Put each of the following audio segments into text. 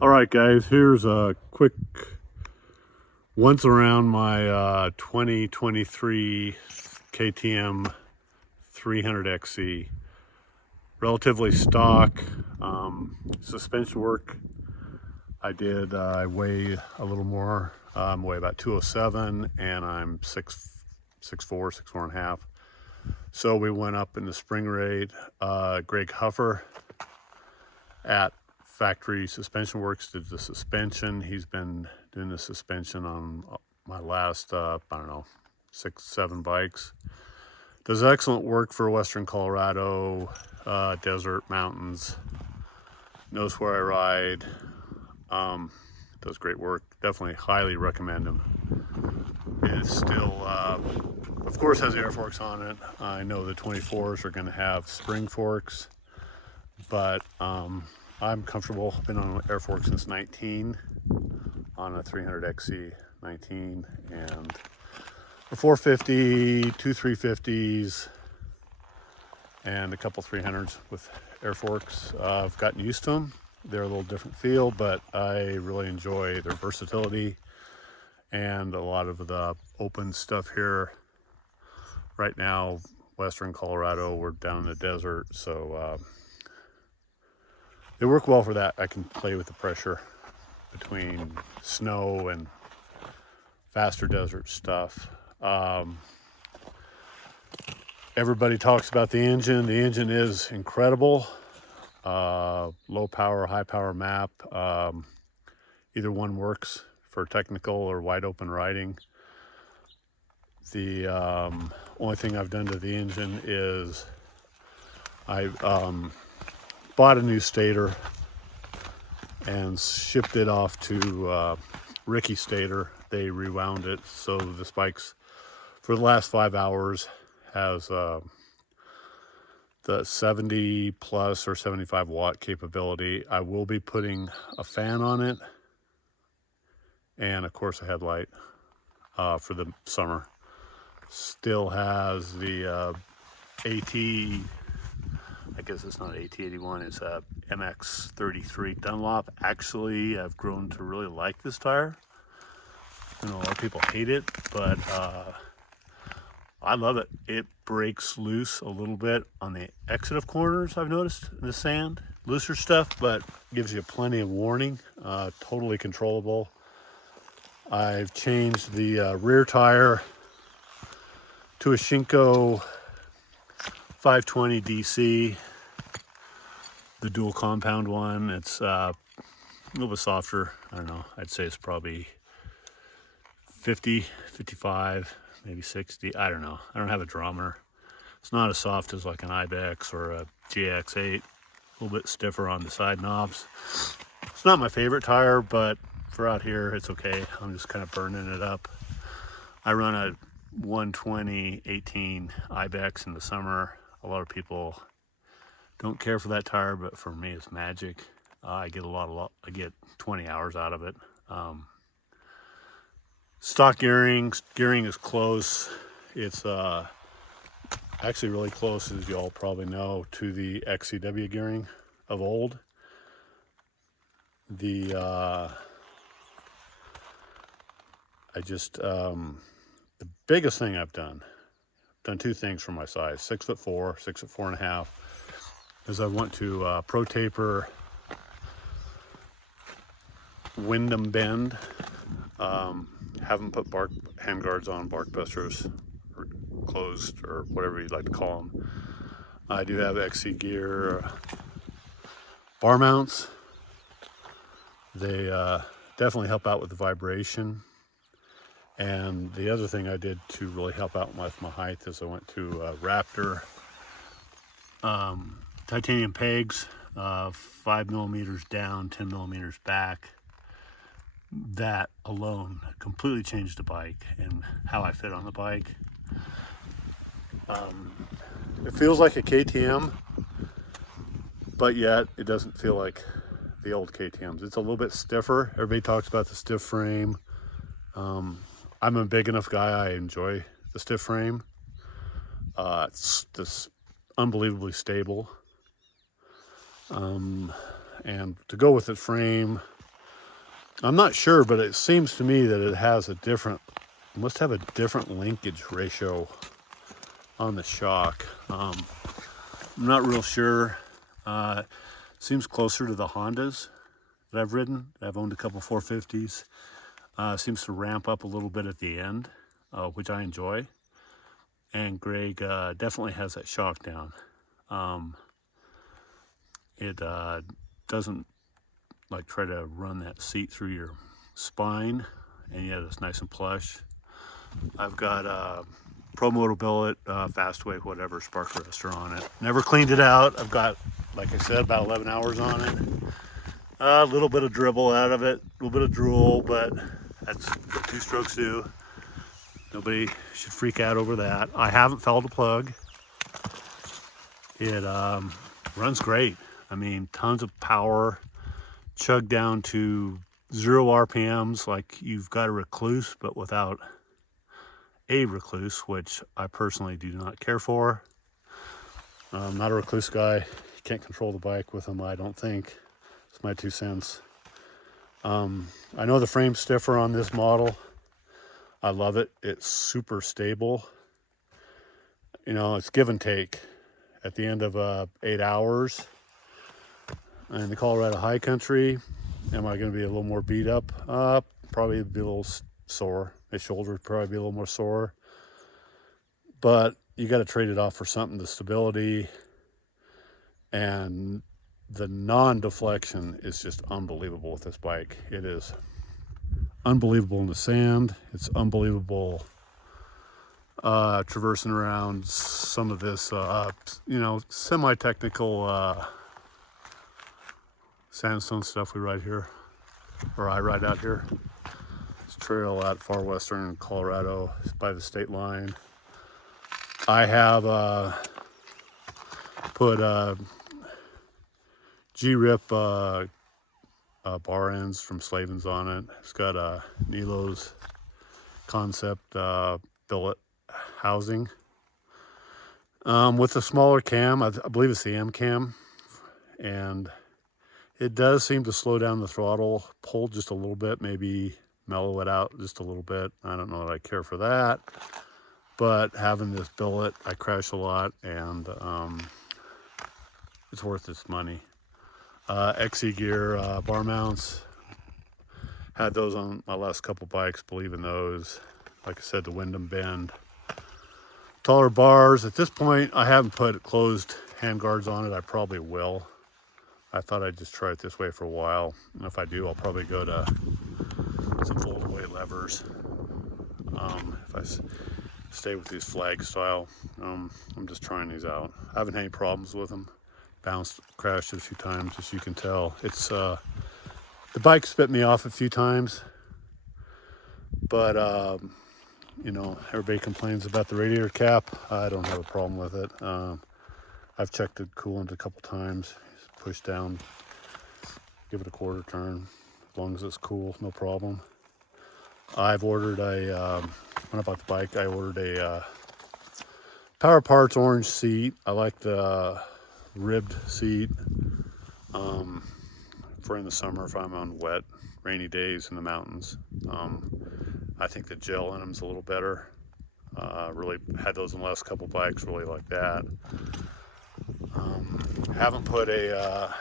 All right, guys, here's a quick once around my 2023 KTM 300XC. Relatively stock suspension work. I weigh a little more. I weigh about 207, and I'm 6'4", 6'4" and a half. So we went up in the spring rate. Greg Huffer at Factory Suspension Works did the suspension. He's been doing the suspension on my last, I don't know, 6, 7 bikes. Does excellent work for Western Colorado, desert, mountains. Knows where I ride. Does great work. Definitely highly recommend him. It's still, of course, has air forks on it. I know the 24s are going to have spring forks, but I'm comfortable. I've been on air forks since 19 on a 300XC 19, and a 450, two 350s, and a couple 300s with air forks. I've gotten used to them. They're a little different feel, but I really enjoy their versatility and a lot of the open stuff here. Right now, Western Colorado, we're down in the desert, so they work well for that. I can play with the pressure between snow and faster desert stuff. Everybody talks about the engine. The engine is incredible. Low power, high power map. Either one works for technical or wide open riding. The only thing I've done to the engine is I bought a new stator and shipped it off to Ricky Stator. They rewound it, so this bike's for the last 5 hours has the 70 plus or 75 watt capability. I will be putting a fan on it and of course a headlight for the summer. Still has the AT, I guess it's not AT81, it's a MX33 Dunlop. Actually, I've grown to really like this tire. I know a lot of people hate it, but I love it. It breaks loose a little bit on the exit of corners, I've noticed, in the sand. Looser stuff, but gives you plenty of warning. Totally controllable. I've changed the rear tire to a Shinko 520 DC, the dual compound one. It's a little bit softer. I don't know. I'd say it's probably 50, 55, maybe 60. I don't know. I don't have a drummer. It's not as soft as like an Ibex or a GX8. A little bit stiffer on the side knobs. It's not my favorite tire, but for out here, it's okay. I'm just kind of burning it up. I run a 120 18 Ibex in the summer. A lot of people don't care for that tire, but for me, it's magic. I get I get 20 hours out of it. Stock gearing is close. It's actually really close, as you all probably know, to the XCW gearing of old. The the biggest thing I've done two things for my size: 6'4", 6'4" and a half, is I went to Pro Taper Wyndham Bend. Haven't put bark handguards on, bark busters, or closed, or whatever you'd like to call them. I do have XC gear bar mounts. They definitely help out with the vibration. And the other thing I did to really help out with my height is I went to Raptor titanium pegs, 5 millimeters down, 10 millimeters back. That alone completely changed the bike and how I fit on the bike. It feels like a KTM, but yet it doesn't feel like the old KTMs. It's a little bit stiffer. Everybody talks about the stiff frame. I'm a big enough guy. I enjoy the stiff frame. It's just unbelievably stable. And to go with the frame, I'm not sure, but it seems to me that it has a different, must have a different linkage ratio on the shock. I'm not real sure. Seems closer to the Hondas that I've ridden. I've owned a couple 450s. Seems to ramp up a little bit at the end, which I enjoy. And Greg definitely has that shock down. It doesn't like try to run that seat through your spine, and yet it's nice and plush. I've got Pro Moto Billet, Fastway, whatever, spark arrestor on it. Never cleaned it out. I've got, like I said, about 11 hours on it. A little bit of dribble out of it, a little bit of drool, but that's what 2-strokes do. Nobody should freak out over that. I haven't felled a plug. It runs great. I mean, tons of power, chug down to 0 RPMs like you've got a recluse, but without a recluse, which I personally do not care for. I'm not a recluse guy. You can't control the bike with them, I don't think. It's my 2 cents. I know the frame's stiffer on this model. I love it. It's super stable. You know, it's give and take. At the end of 8 hours in the Colorado high country, am I going to be a little more beat up? Probably be a little sore. My shoulder would probably be a little more sore. But you got to trade it off for something. The stability and the non-deflection is just unbelievable with this bike. It is unbelievable in the sand. It's unbelievable traversing around some of this, you know, semi-technical sandstone stuff we ride here, or I ride out here. This trail at far western Colorado by the state line. I have put G-Rip bar ends from Slavens on it. It's got a Nihilo's concept billet housing. With a smaller cam, I believe it's the M cam, and it does seem to slow down the throttle, pull just a little bit, maybe mellow it out just a little bit. I don't know that I care for that, but having this billet, I crash a lot, and it's worth its money. XC gear bar mounts, had those on my last couple bikes, believe in those. Like I said, the Wyndham Bend. Taller bars. At this point, I haven't put closed handguards on it. I probably will. I thought I'd just try it this way for a while. And if I do, I'll probably go to some fold-away levers. If I stay with these flag style, I'm just trying these out. I haven't had any problems with them. Bounced, crashed it a few times, as you can tell. It's the bike spit me off a few times, but you know, everybody complains about the radiator cap. I don't have a problem with it. I've checked the coolant a couple times. Push down, give it a quarter turn. As long as it's cool, no problem. I've ordered when I bought the bike, I ordered a Power Parts orange seat. I like the ribbed seat for in the summer if I'm on wet, rainy days in the mountains. I think the gel in them's a little better. Really had those in the last couple bikes, really like that. Haven't put a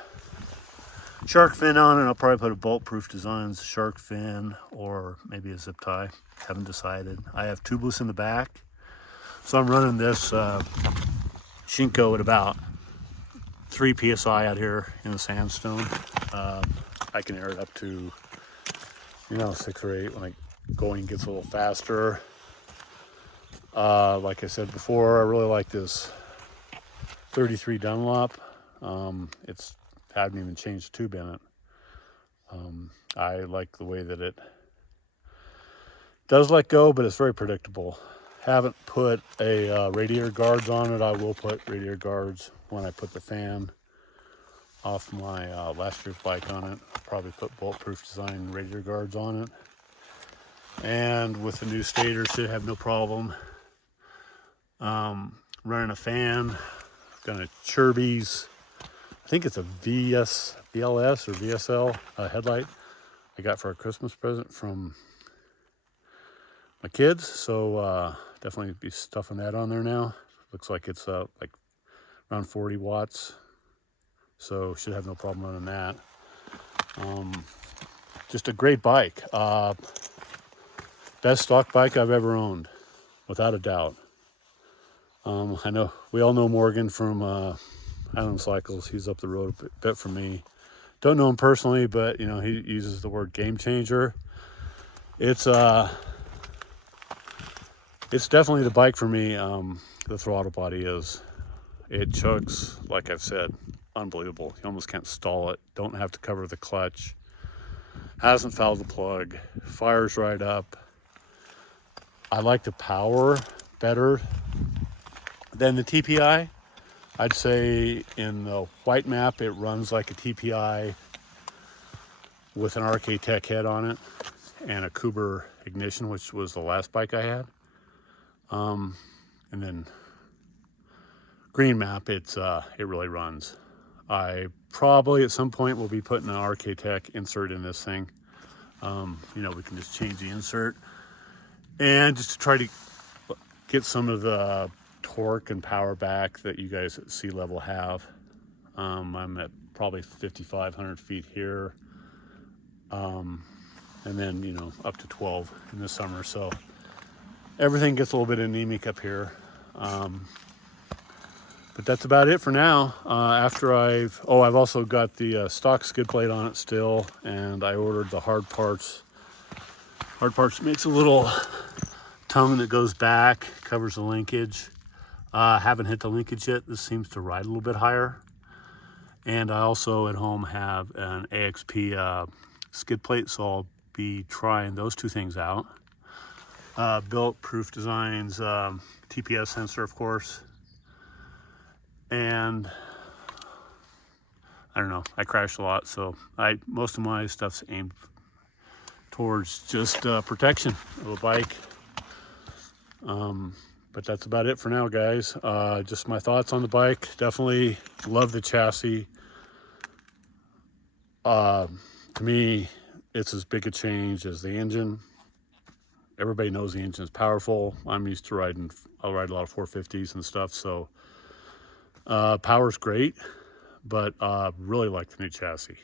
shark fin on it. I'll probably put a Bulletproof Designs shark fin or maybe a zip tie. Haven't decided. I have tubeless in the back, so I'm running this Shinko at about 3 psi out here in the sandstone. I can air it up to, you know, 6 or 8 when going gets a little faster. Like I said before, I really like this 33 Dunlop. It's haven't even changed the tube in it. I like the way that it does let go, but it's very predictable. Haven't put a radiator guards on it. I will put radiator guards when I put the fan off my last year's bike on it. I'll probably put Bulletproof Design radiator guards on it. And with the new Stator, should have no problem. Running a fan, got a Chirby's, I think it's a VLS or VSL headlight. I got for a Christmas present from my kids. So definitely be stuffing that on there now. Looks like it's like around 40 watts. So should have no problem running that. Just a great bike. Best stock bike I've ever owned, without a doubt. I know we all know Morgan from Island Cycles. He's up the road a bit from me. Don't know him personally, but you know, he uses the word game changer. It's definitely the bike for me. The throttle body is. It chugs, like I've said, unbelievable. You almost can't stall it. Don't have to cover the clutch. Hasn't fouled the plug. Fires right up. I like the power better than the TPI. I'd say in the white map, it runs like a TPI with an RK Tech head on it and a Kuber ignition, which was the last bike I had. And then green map, it really runs. I probably at some point will be putting an RK Tech insert in this thing. You know, we can just change the insert and just to try to get some of the torque and power back that you guys at sea level have. I'm at probably 5,500 feet here. And then, you know, up to 12 in the summer. So everything gets a little bit anemic up here. But that's about it for now. After I've also got the stock skid plate on it still, and I ordered the hard parts. Hard parts makes a little tongue that goes back, covers the linkage. Haven't hit the linkage yet. This seems to ride a little bit higher. And I also at home have an AXP skid plate, so I'll be trying those two things out. Built Proof Designs TPS sensor, of course. And I don't know, I crashed a lot, so most of my stuff's aimed towards just protection of a bike. But that's about it for now, guys. Just my thoughts on the bike. Definitely love the chassis. To me, it's as big a change as the engine. Everybody knows the engine is powerful. I'm used to I'll ride a lot of 450s and stuff, so power's great, but really like the new chassis.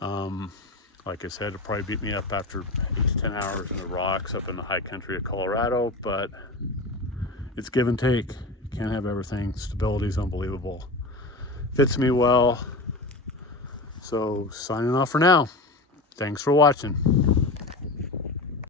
Like I said, it'll probably beat me up after 8 to 10 hours in the rocks up in the high country of Colorado, but it's give and take. You can't have everything. Stability is unbelievable. Fits me well. So signing off for now. Thanks for watching.